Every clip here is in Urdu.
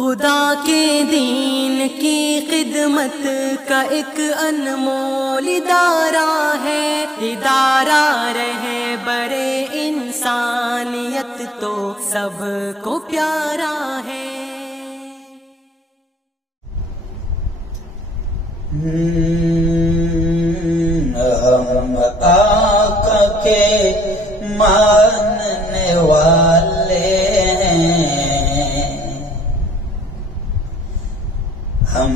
خدا کے دین کی خدمت کا ایک انمول ادارہ ہے، ادارہ رہے برے انسانیت تو سب کو پیارا ہے۔ ہم آقا کے ماننے والے ہیں، ہم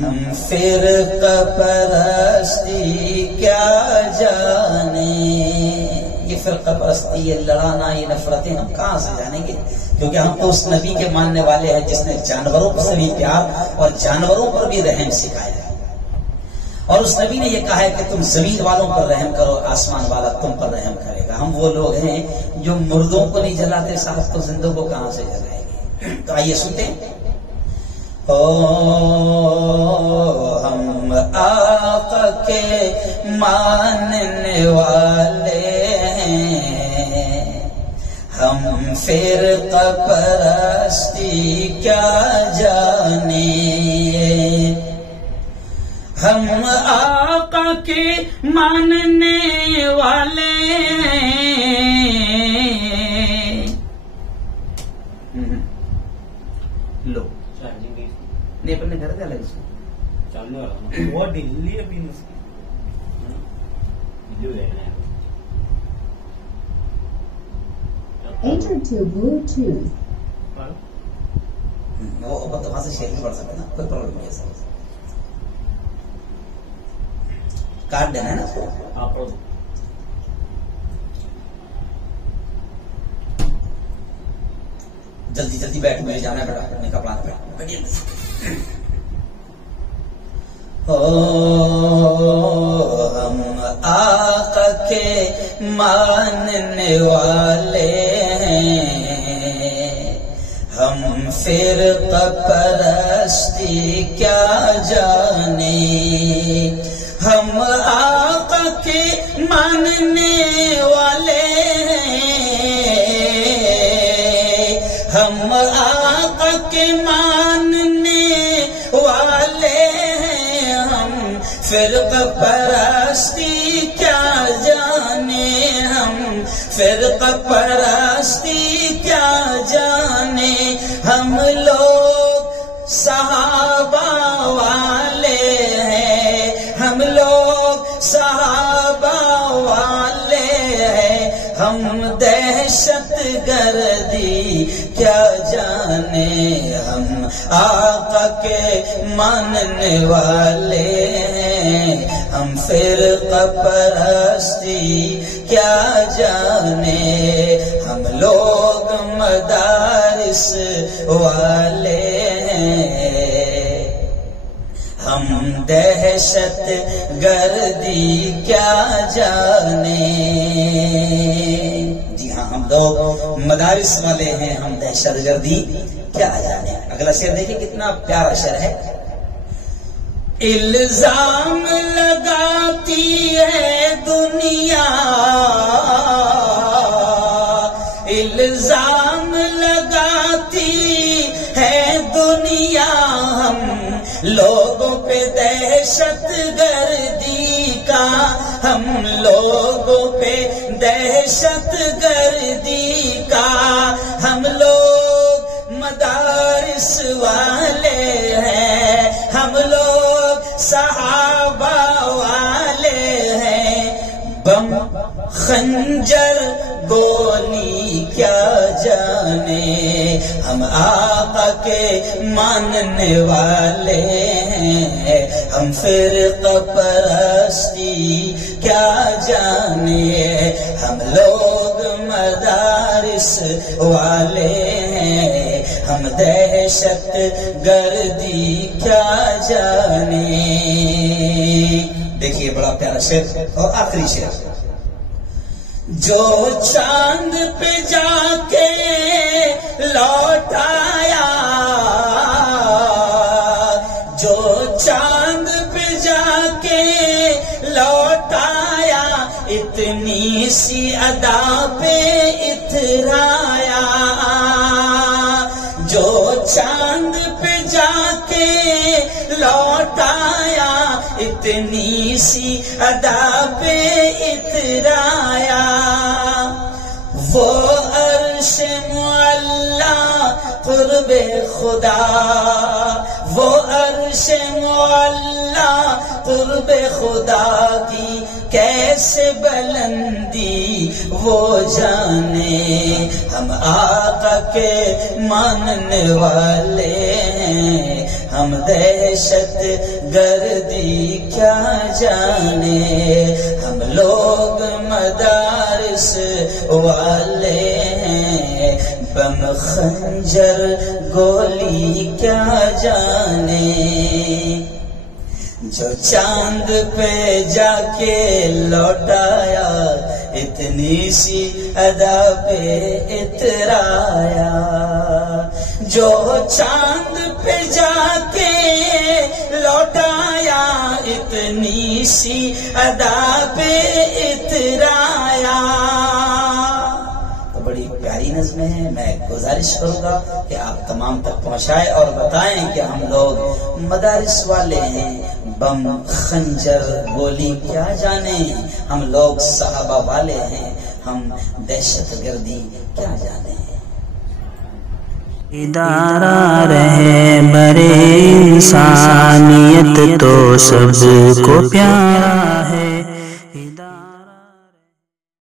فرقہ پرستی کیا جانے۔ یہ فرقہ پرستی، یہ لڑانا، یہ نفرتیں ہم کہاں سے جانیں گے؟ کیونکہ ہم تو اس نبی کے ماننے والے ہیں جس نے جانوروں سے بھی پیار اور جانوروں پر بھی رحم سکھایا ہے، اور اس نبی نے یہ کہا ہے کہ تم زمین والوں پر رحم کرو، آسمان والا تم پر رحم کرے گا۔ ہم وہ لوگ ہیں جو مردوں کو نہیں جلاتے، صاحب تو زندوں کو کہاں سے جلائیں گے؟ تو آئیے سنتے ہیں۔ ہم آقا کے ماننے والے ہیں، ہم فرقہ پرستی کیا جانے۔ ہم آقا کے ماننے والے ہیں۔ لو نیپل نے گھر دیا لگے چلنے والا وہ دلی ابھی Enter to Bluetooth. وہ وہاں سے شیئر بھی پڑھ سکتے نا، کوئی پرابلم نہیں ہے سر۔ کارڈ دینا ہے نا اس کو۔ جلدی جلدی بیٹھ، مجھے جانا ہے بیٹا، اپنے کپڑا بیٹھ۔ ہم آقا کے ماننے والے ہیں، ہم فرقہ پرستی کیا جانے۔ ہم آقا کے ماننے والے ہیں، ہم آقا کے ماننے والے ہیں، ہم فرقہ پرستی کیا جانے، ہم فرقہ پرستی کیا جانے۔ ہم لوگ صحابہ والے ہیں، ہم لوگ صحابہ والے ہیں، ہم دہشت گردی کیا جانے۔ ہم آقا کے ماننے والے ہیں، ہم فرقہ پرستی کیا جانے۔ ہم لوگ مدارس والے ہیں، ہم دہشت گردی کیا جانے۔ جی ہاں، ہم لوگ مدارس والے ہیں، ہم دہشت گردی کیا جانے۔ اگلا شعر دیکھیں کتنا پیارا شعر ہے۔ الزام لگاتی ہے دنیا، الزام لگاتی ہے دنیا، ہم لوگوں پہ دہشت گردی کا، ہم لوگوں پہ دہشت گردی کا۔ ہم لوگ مدارس والے ہیں، ہم لوگ صحابہ والے ہیں، بم خنجر گولی کیا جانے۔ ہم آقا کے ماننے والے ہیں، ہم فرقہ پرستی کیا جانے۔ ہم لوگ مدارس والے ہیں، ہم دہشت گردی کیا جانے۔ دیکھیے بڑا پیارا شعر اور آخری شعر۔ جو چاند پہ جا کے لوٹ آیا، جو چاند پہ جا کے لوٹ آیا، اتنی سی ادا پہ اترایا، جو چاند پہ جا کے لوٹایا، اتنی سی ادا پہ اترایا، وہ عرش معلا قرب خدا، وہ عرش معلا قرب خدا کی کیسے بلندی وہ جانے، ہم آقا کے ماننے والے ہیں، ہم دہشت گردی کیا جانے، ہم لوگ مدارس والے ہیں، بم خنجر گولی کیا جانے، جو چاند پہ جا کے لوٹایا، اتنی سی ادا پہ اترایا، جو چاند پہ جا کے لوٹایا، اتنی سی ادا پہ اترایا۔ بڑی پیاری نظم ہے، میں گزارش کروں گا کہ آپ تمام تک پہنچائیں اور بتائیں کہ ہم لوگ مدارس والے ہیں، بم خنجر گولی کیا جانے، ہم لوگ صحابہ والے ہیں، ہم دہشت گردی کیا جانے۔ ادارہ رہبر انسانیت تو سب کو پیار